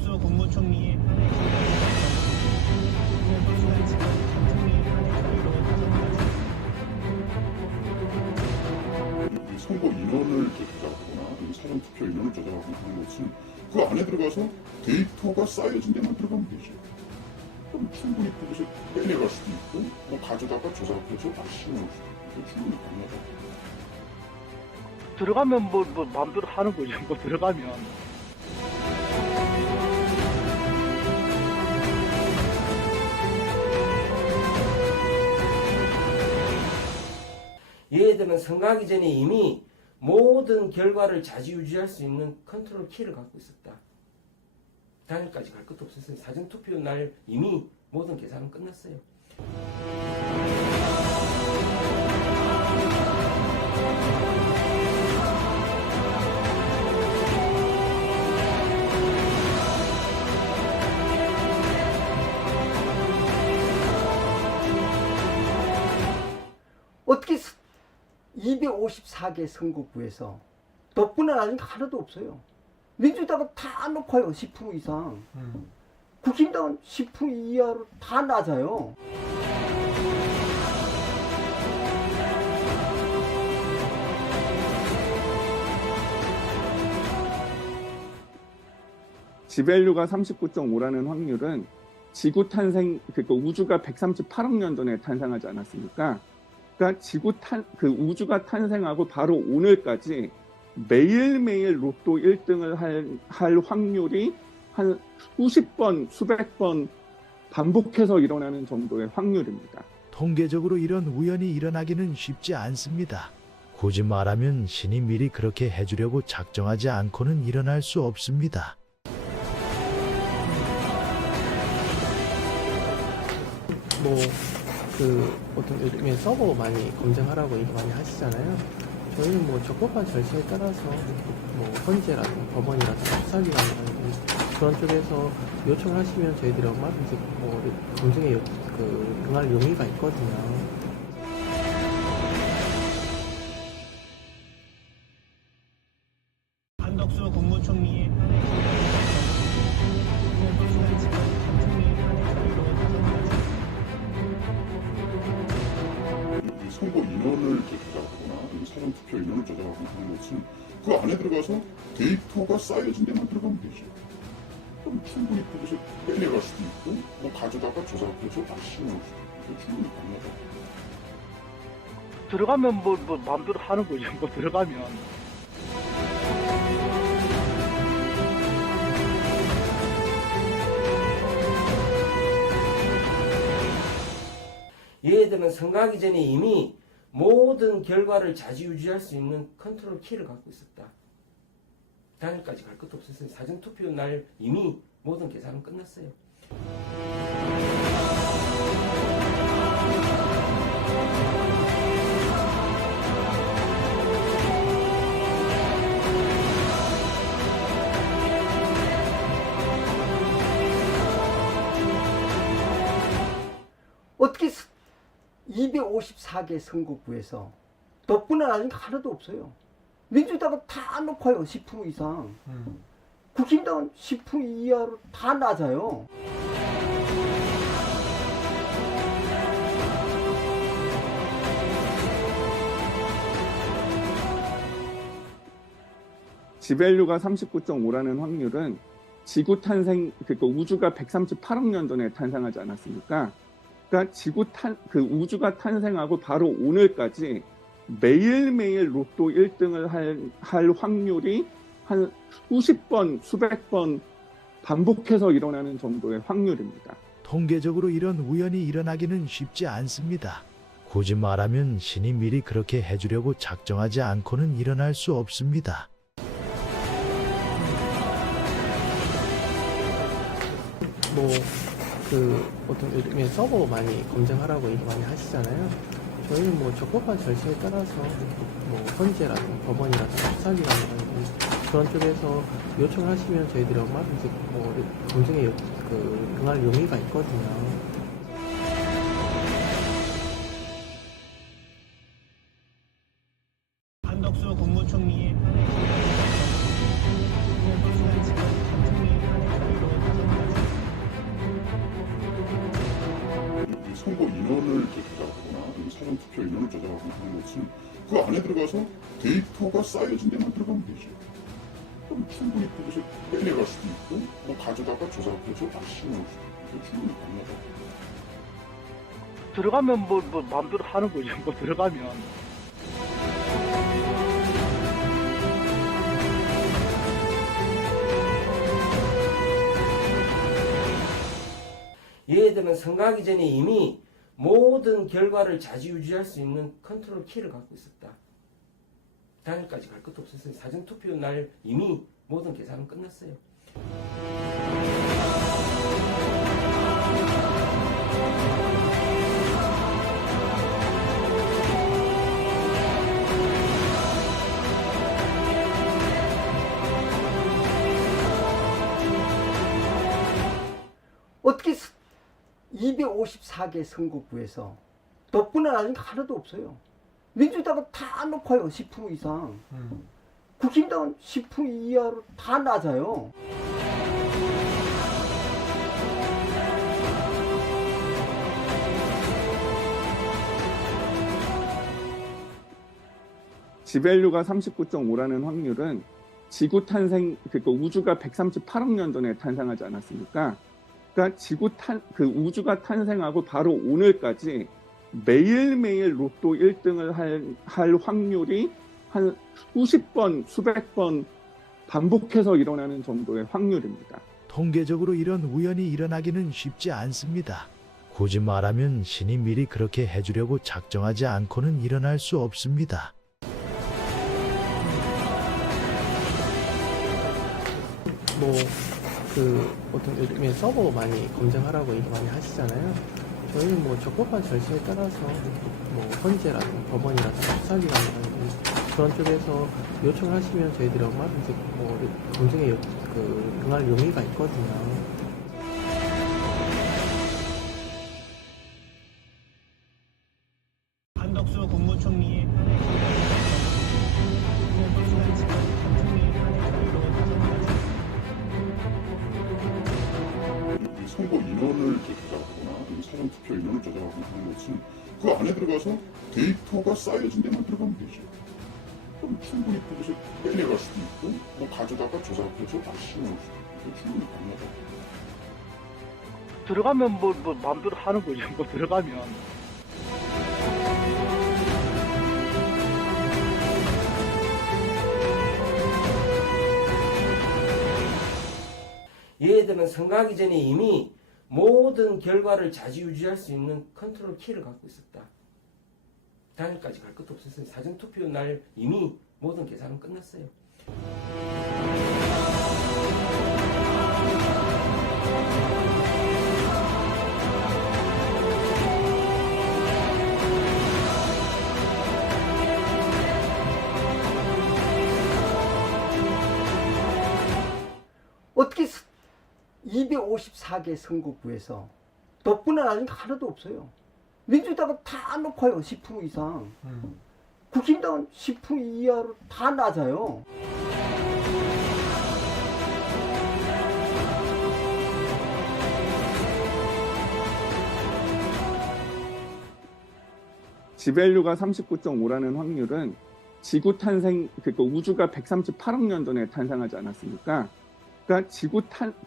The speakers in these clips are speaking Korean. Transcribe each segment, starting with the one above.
한덕수 국무총리 한해 지금 총리 한해 이 선거 인원을 조작하거나 사전 투표 인원을 조작하거나 하는 것은 그 안에 들어가서 데이터가 쌓여진 데만 들어가면 되죠. 그럼 충분히 그것을 빼내갈 수도 있고 뭐 가져다가 조작해서 다시 심어올 수도 있고 충분히 가능하다. 들어가면 뭐 마음대로 하는 거죠. 뭐 들어가면. 예를 들면 선거하기 전에 이미 모든 결과를 좌지우지할 수 있는 컨트롤 키를 갖고 있었다. 당일까지 갈 것도 없었어요. 사전투표 날 이미 모든 계산은 끝났어요. 어떻게 254개 선거구에서 덕분에 나중에 하나도 없어요. 민주당은 다 높아요. 10% 이상. 국힘당은 10% 이하로 다 낮아요. 지밸류가 39.5라는 확률은 지구 탄생, 그러니까 우주가 138억 년 전에 탄생하지 않았습니까? 그러니까 우주가 탄생하고 바로 오늘까지 매일매일 로또 1등을 할 확률이 한 수십 번, 수백 번 반복해서 일어나는 정도의 확률입니다. 통계적으로 이런 우연이 일어나기는 쉽지 않습니다. 굳이 말하면 신이 미리 그렇게 해주려고 작정하지 않고는 일어날 수 없습니다. 보통 요즘에 서버 많이 검증하라고 얘기 많이 하시잖아요. 저희는 적법한 절차에 따라서 헌재라든가 법원이라든가 수사기관이라든가 그런 쪽에서 요청을 하시면 저희들이 얼마든지 검증에 응할 용의가 있거든요. 한덕수 국무총리 한해 지금 총리 한해 선거 인원을 조작하거나 사전 투표 인원을 조작하거나 하는 것은 그 안에 들어가서 데이터가 쌓여진 데만 들어가면 되죠. 그럼 충분히 그것을 빼내갈 수도 있고 뭐 가져다가 조작해서 다시 심어올 수도 있고 충분히 가능하다. 들어가면 뭐 마음대로 하는 거죠. 뭐 들어가면. 예를 들면 선거하기 전에 이미 모든 결과를 좌지우지할 수 있는 컨트롤 키를 갖고 있었다. 당일까지 갈 것도 없었어요. 사전투표 날 이미 모든 계산은 끝났어요. 어떻게 254개 선거구에서 덕분에 나중에 하나도 없어요. 민주당은 다 높아요. 10% 이상. 국힘당은 10% 이하로 다 낮아요. 지밸류가 39.5라는 확률은 지구 탄생, 그러니까 우주가 138억 년 전에 탄생하지 않았습니까? 그러니까 우주가 탄생하고 바로 오늘까지 매일매일 로또 1등을 할 확률이 한 수십 번, 수백 번 반복해서 일어나는 정도의 확률입니다. 통계적으로 이런 우연이 일어나기는 쉽지 않습니다. 굳이 말하면 신이 미리 그렇게 해주려고 작정하지 않고는 일어날 수 없습니다. 보통 요즘에 서버 많이 검증하라고 얘기 많이 하시잖아요. 저희는 적법한 절차에 따라서 헌재라든가 법원이라든가 수사기관이라든가 그런 쪽에서 요청을 하시면 저희들이 얼마든지 검증에 응할 용의가 있거든요. 한덕수 국무총리 한해 지금 총리 한해 선거 인원을 조작하거나 사전 투표 인원을 조작하거나 하는 것은 그 안에 들어가서 데이터가 쌓여진 데만 들어가면 되죠. 그럼 충분히 그것을 빼내갈 수도 있고 가져다가 조작해서 다시 넣을 수도 있고 충분히 가능하다. 들어가면 뭐 마음대로 하는 거죠. 뭐 들어가면. 예를 들면 선거하기 전에 이미 모든 결과를 좌지우지할 수 있는 컨트롤 키를 갖고 있었다. 단일까지 갈 것도 없었어요. 사전투표 날 이미 모든 계산은 끝났어요. 어떻게 254개 선거구에서 덕분에 나중에 하나도 없어요. 민주당은 다 높아요. 10% 이상. 국힘당은 10% 이하로 다 낮아요. 지밸류가 39.5라는 확률은 지구 탄생, 그러니까 우주가 138억 년 전에 탄생하지 않았습니까? 그러니까 우주가 탄생하고 바로 오늘까지 매일매일 로또 1등을 할 확률이 한 수십 번, 수백 번 반복해서 일어나는 정도의 확률입니다. 통계적으로 이런 우연이 일어나기는 쉽지 않습니다. 굳이 말하면 신이 미리 그렇게 해주려고 작정하지 않고는 일어날 수 없습니다. 뭐 어떤 요즘에 서버 많이 검증하라고 얘기 많이 하시잖아요. 저희는 뭐 적법한 절차에 따라서 뭐 헌재라든 법원이라든 수사기관이라든 그런 쪽에서 요청을 하시면 저희들이 얼마든지 뭐 검증에 응할 용의가 있거든요. 한덕수 국무총리의 선거 인원을 조작하거나 사전 투표 인원을 조작하거나 하는 것은 그 안에 들어가서 데이터가 쌓여진 데만 들어가면 되죠. 그럼 충분히 그것을 빼내갈 수도 있고 가져다가 조작해서 다시 넣을 수도 있고 충분히 가능하다. 들어가면 뭐 마음대로 하는 거죠. 뭐 들어가면. 예를 들면 선거하기 전에 이미 모든 결과를 좌지우지할 수 있는 컨트롤 키를 갖고 있었다. 단일까지 갈 것도 없었어요. 사전투표 날 이미 모든 계산은 끝났어요. 어떻게 254개 선거구에서 덕분에 나중에 하나도 없어요. 민주당은 다 높아요. 10% 이상. 국힘당은 10% 이하로 다 낮아요. 지밸류가 39.5라는 확률은 지구 탄생, 그러니까 우주가 138억 년 전에 탄생하지 않았습니까? 그러니까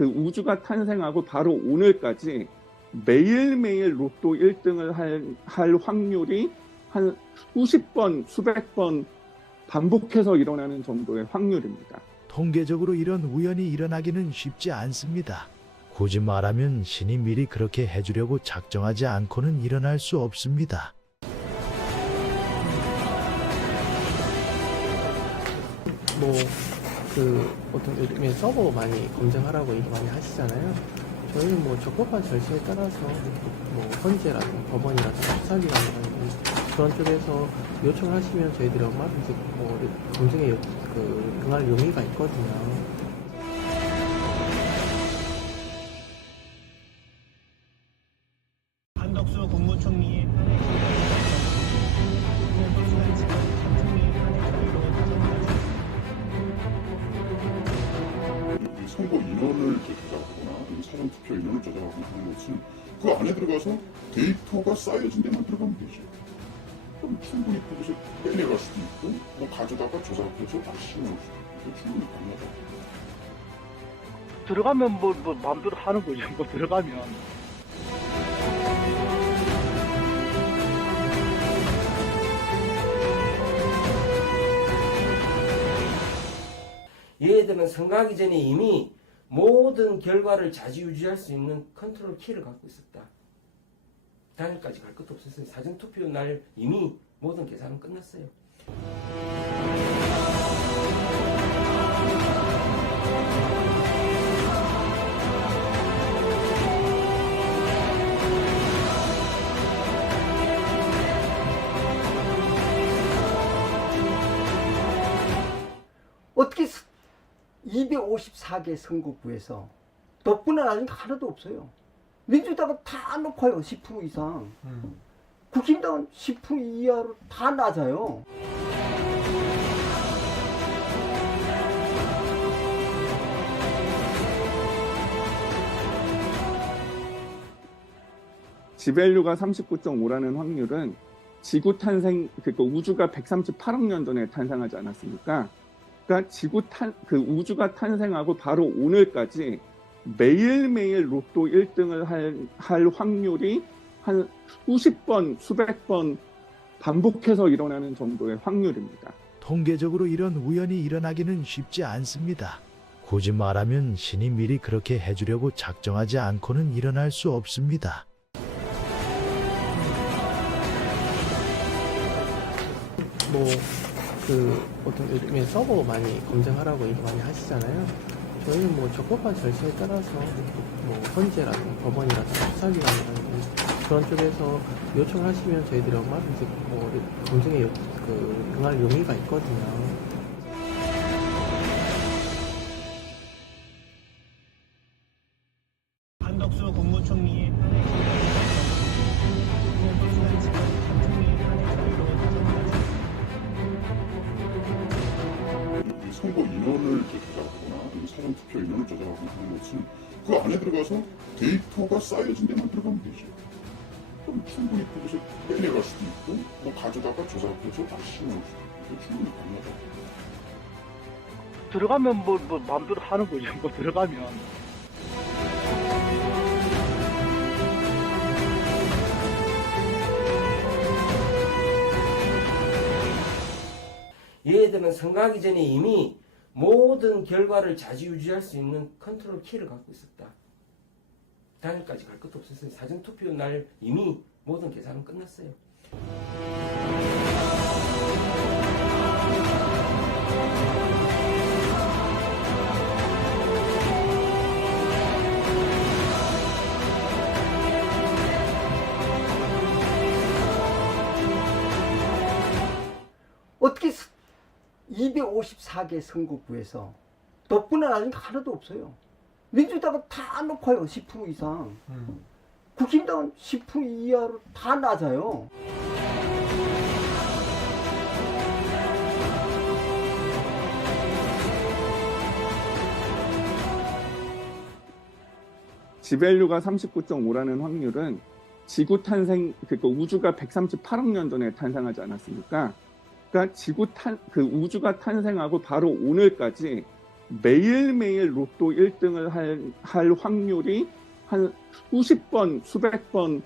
우주가 탄생하고 바로 오늘까지 매일매일 로또 1등을 할 확률이 한 수십 번, 수백 번 반복해서 일어나는 정도의 확률입니다. 통계적으로 이런 우연이 일어나기는 쉽지 않습니다. 굳이 말하면 신이 미리 그렇게 해주려고 작정하지 않고는 일어날 수 없습니다. 뭐 어떤 요즘에 서버 많이 검증하라고 얘기 많이 하시잖아요. 저희는 뭐 적법한 절차에 따라서 뭐 헌재라든 법원이라든 수사기관이라든 그런 쪽에서 요청을 하시면 저희들이 얼마든지 뭐 검증에 응할 용의가 있거든요. 한덕수 국무총리의 선거 인원을 조작하거나 사전 사전투표 인원을 조작하고 하는 것은 그 안에 들어가서 데이터가 쌓여진 데만 들어가면 되죠. 그럼 충분히 그것을 빼내갈 수도 있고 뭐 가져다가 조작해서 다시 심어놓을 수도 있고 충분히 가능하다. 들어가면 뭐 마음대로 하는 거죠. 뭐 들어가면. 예를 들면 선거하기 전에 이미 모든 결과를 좌지우지할 수 있는 컨트롤 키를 갖고 있었다. 단일까지 갈 것도 없었어요. 사전투표 날 이미 모든 계산은 끝났어요. 어떻게 254개 선거구에서 덕분에 나중에 하나도 없어요. 민주당은 다 높아요. 10% 이상. 국힘당은 10% 이하로 다 낮아요. 지벨류가 39.5라는 확률은 지구 탄생, 그러니까 우주가 138억 년 전에 탄생하지 않았습니까? 그러니까 우주가 탄생하고 바로 오늘까지 매일매일 로또 1등을 할 확률이 한 수십 번, 수백 번 반복해서 일어나는 정도의 확률입니다. 통계적으로 이런 우연이 일어나기는 쉽지 않습니다. 굳이 말하면 신이 미리 그렇게 해주려고 작정하지 않고는 일어날 수 없습니다. 뭐 어떤 요즘에 서버 많이 검증하라고 얘기 많이 하시잖아요. 저희는 뭐 적법한 절차에 따라서 뭐 헌재라든 법원이라든 수사기관이라든 그런 쪽에서 요청하시면 저희들이 얼마든지 뭐 검증에 응할 용의가 있거든요. 한덕수 국무총리의 선거 인원을 조작하거나 사전투표 인원을 조작하고 하는 것은 그 안에 들어가서 데이터가 쌓여진 데만 들어가면 되죠. 그럼 충분히 그것을 빼내갈 수도 있고 뭐 가져다가 조작해서 다시 심어놓을 수도 있고 충분히 가능하다. 들어가면 뭐 마음대로 하는 거죠. 뭐 들어가면. 예를 들면 선거하기 전에 이미 모든 결과를 좌지우지할 수 있는 컨트롤 키를 갖고 있었다. 단일까지 갈 것도 없었어요. 사전투표 날 이미 모든 계산은 끝났어요. 어떻게 254개 선거구에서 덕분에 나중에 하나도 없어요. 민주당은 다 높아요. 10% 이상. 국힘당은 10% 이하로 다 낮아요. 지벨류가 39.5라는 확률은 지구 탄생, 그러니까 우주가 138억 년 전에 탄생하지 않았습니까? 그러니까 우주가 탄생하고 바로 오늘까지 매일매일 로또 1등을 할 확률이 한 수십 번, 수백 번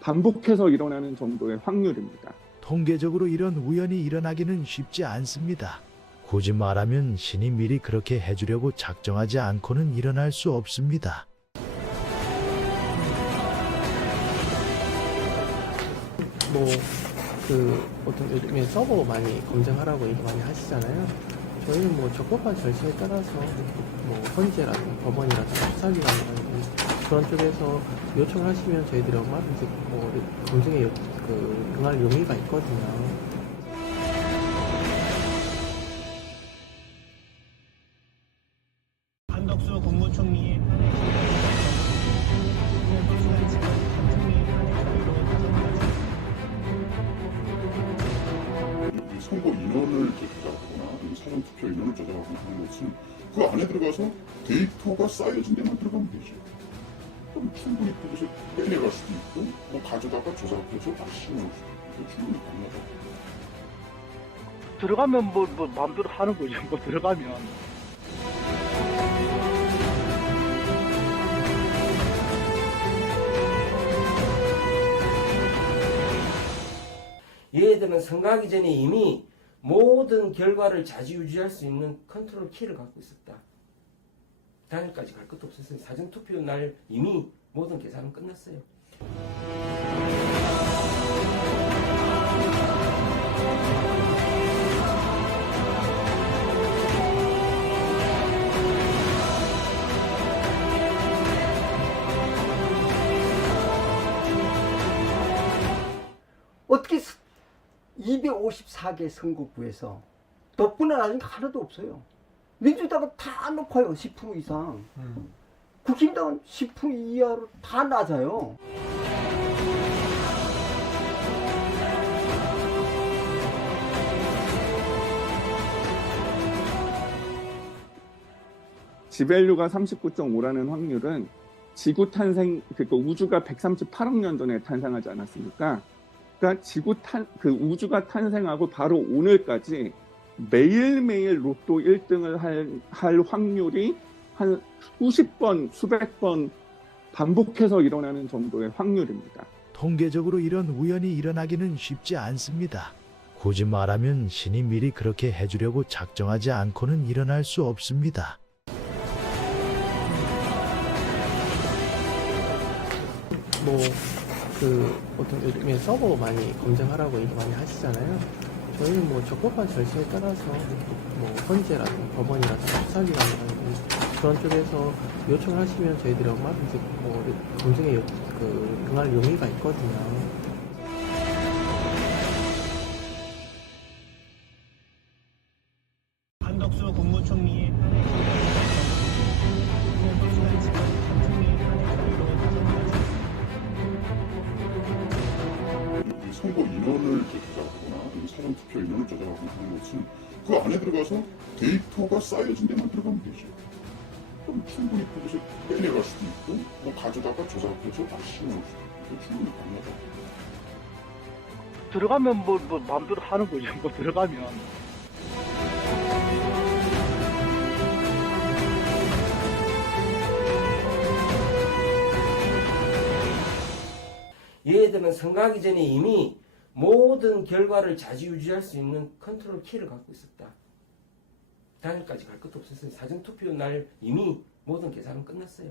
반복해서 일어나는 정도의 확률입니다. 통계적으로 이런 우연이 일어나기는 쉽지 않습니다. 굳이 말하면 신이 미리 그렇게 해주려고 작정하지 않고는 일어날 수 없습니다. 뭐 어떤 요즘에 서버 많이 검증하라고 얘기 많이 하시잖아요. 저희는 뭐 적법한 절차에 따라서 뭐 헌재라든 법원이라든 수사기관이라든 그런 쪽에서 요청하시면 저희들이 얼마든지 뭐 검증에 응할 용의가 있거든요. 한덕수 국무총리의 선거 인원을 조작하거나 사전투표 인원을 조작하고 하는 것은 그 안에 들어가서 데이터가 쌓여진 데만 들어가면 되죠. 그럼 충분히 그것을 빼내갈 수도 있고 뭐 가져다가 조작해서 다시 심어올 수도 있고 충분히 가능하다고. 들어가면 뭐 마음대로 하는 거죠. 뭐 들어가면. 얘들은 선거하기 전에 이미 모든 결과를 좌지우지할 수 있는 컨트롤 키를 갖고 있었다. 단일까지 갈 것도 없었어요. 사전투표 날 이미 모든 계산은 끝났어요. 어떻게 254개 선거구에서 덕분에 나중에 하나도 없어요. 민주당은 다 높아요. 10% 이상. 국힘당은 10% 이하로 다 낮아요. 지밸류가 39.5라는 확률은 지구 탄생, 그러니까 우주가 138억 년 전에 탄생하지 않았습니까? 그러니까 우주가 탄생하고 바로 오늘까지 매일매일 로또 1등을 할 확률이 한 수십 번, 수백 번 반복해서 일어나는 정도의 확률입니다. 통계적으로 이런 우연이 일어나기는 쉽지 않습니다. 굳이 말하면 신이 미리 그렇게 해주려고 작정하지 않고는 일어날 수 없습니다. 뭐 보통 요즘에 서버 많이 검증하라고 얘기 많이 하시잖아요. 저희는 뭐 적법한 절차에 따라서 뭐 헌재라든 법원이라든 수사기관이라든 그런 쪽에서 요청을 하시면 저희들이 얼마든지 뭐 검증에 응할 용의가 있거든요. 한덕수 국무총리의 한덕수가 지금 총리의 탄핵으로 이 선거 인원을 조작하거나 사전투표 인원을 조작하거나 하는 것은 그 안에 들어가서 데이터가 쌓여진 데만 들어가면 되죠. 그럼 충분히 그것을 빼내갈 수도 있고 뭐 가져다가 조작해서 다시 심어올 수도 있고 충분히 가능하다고. 들어가면 뭐 마음대로 하는 거죠. 뭐 들어가면. 얘들은 선거하기 전에 이미 모든 결과를 좌지우지할 수 있는 컨트롤 키를 갖고 있었다. 단일까지 갈 것도 없었어요. 사전투표 날 이미 모든 계산은 끝났어요.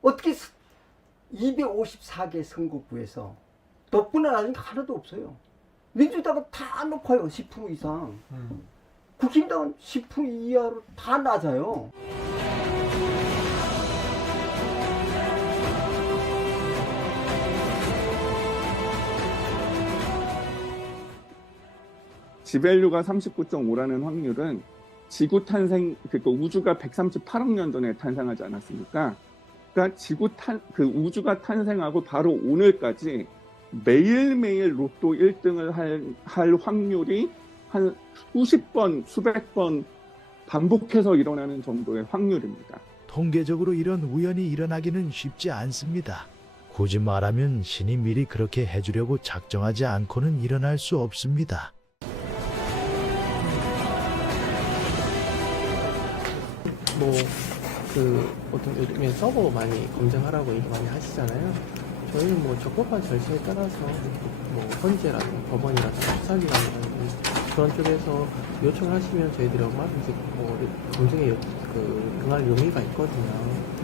어떻게 254개 선거구에서 덕분에 나중에 하나도 없어요. 민주당은 다 높아요. 10% 이상. 국힘당은 10% 이하로 다 낮아요. 지밸류가 39.5라는 확률은 지구 탄생, 그러니까 우주가 138억 년 전에 탄생하지 않았습니까? 그러니까 우주가 탄생하고 바로 오늘까지 매일매일 로또 1등을 할 확률이 한 수십 번, 수백 번 반복해서 일어나는 정도의 확률입니다. 통계적으로 이런 우연이 일어나기는 쉽지 않습니다. 굳이 말하면 신이 미리 그렇게 해주려고 작정하지 않고는 일어날 수 없습니다. 뭐 보통 요즘에 서버 많이 검증하라고 얘기 많이 하시잖아요. 저희는 뭐 적법한 절차에 따라서 뭐 헌재라든 법원이라든 수사기관이라든 그런 쪽에서 요청을 하시면 저희들이 얼마든지 뭐 검증에 응할 용의가 있거든요.